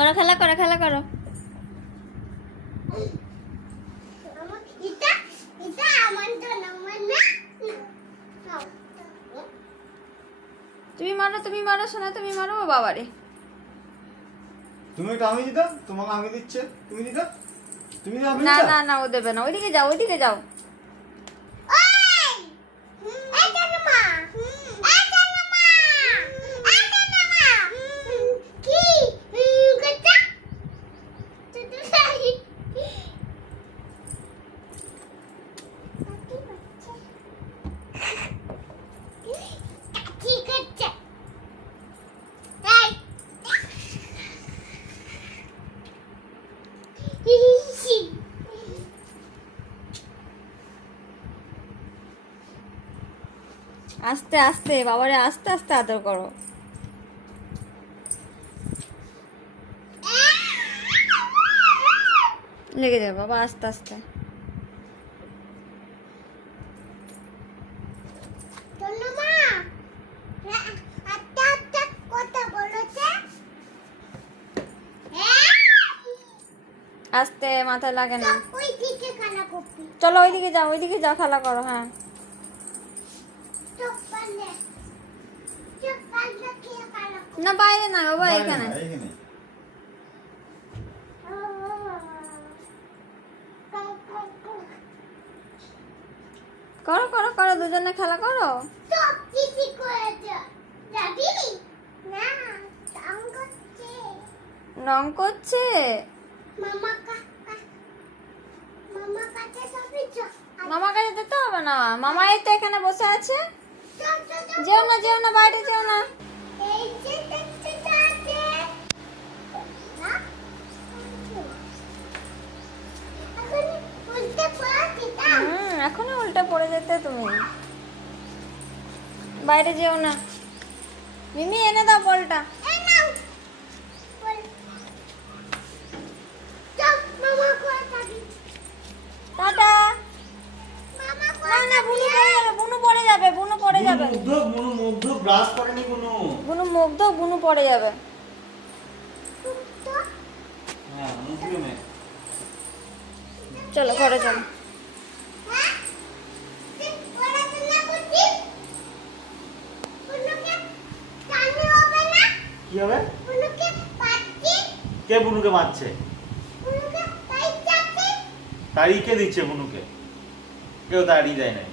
করো, খেলা করো, খেলা করো। তুমি মারো, তুমি মারো সোনা, তুমি মারো। ও বাবারে, তুমি একটা আমি দিতা, তোমাকে আমি দিচ্ছে, তুমি দিতা, তুমি দিতা, আমি না দিতা। না না, ও দেবে না। ওইদিকে যাও, ওইদিকে যাও। আস্তে আস্তে বাবারে, আস্তে আস্তে আদর করো। লেগে যাবে বাবা, আস্তে আস্তে। আস্তে, মাথায় লাগে না। চলো ওইদিকে যাও, ওইদিকে যাও, খেলা করো। হ্যাঁ, না বাইরে না বাবা, এখানে। করো করো করো, দুজনে খেলা করো। রং করছে। মামার কাছে যেতে হবে না, মামা এই তো এখানে বসে আছে। যেও না, যেও না, বাইরে যেও না। এখনই উল্টে পড়ে যেতে তুমি। বাইরে যেও না। মিমি এনে দাও বলটা। টাটা। না না, বুনু পড়ে যাবে, বুনু পড়ে যাবে, বুনু পড়ে যাবে। বুনু মুগ্ধ ব্রাশ করেনি বুনু। বুনু মুগ্ধ, বুনু পড়ে যাবে। হ্যাঁ, মুগ্ধ মে। চলো ঘরে চলো। কি হবে? কে বুনুকে মারছে? তাড়ি কে দিচ্ছে বুনুকে? কেউ তাড়ি দেয় নাই।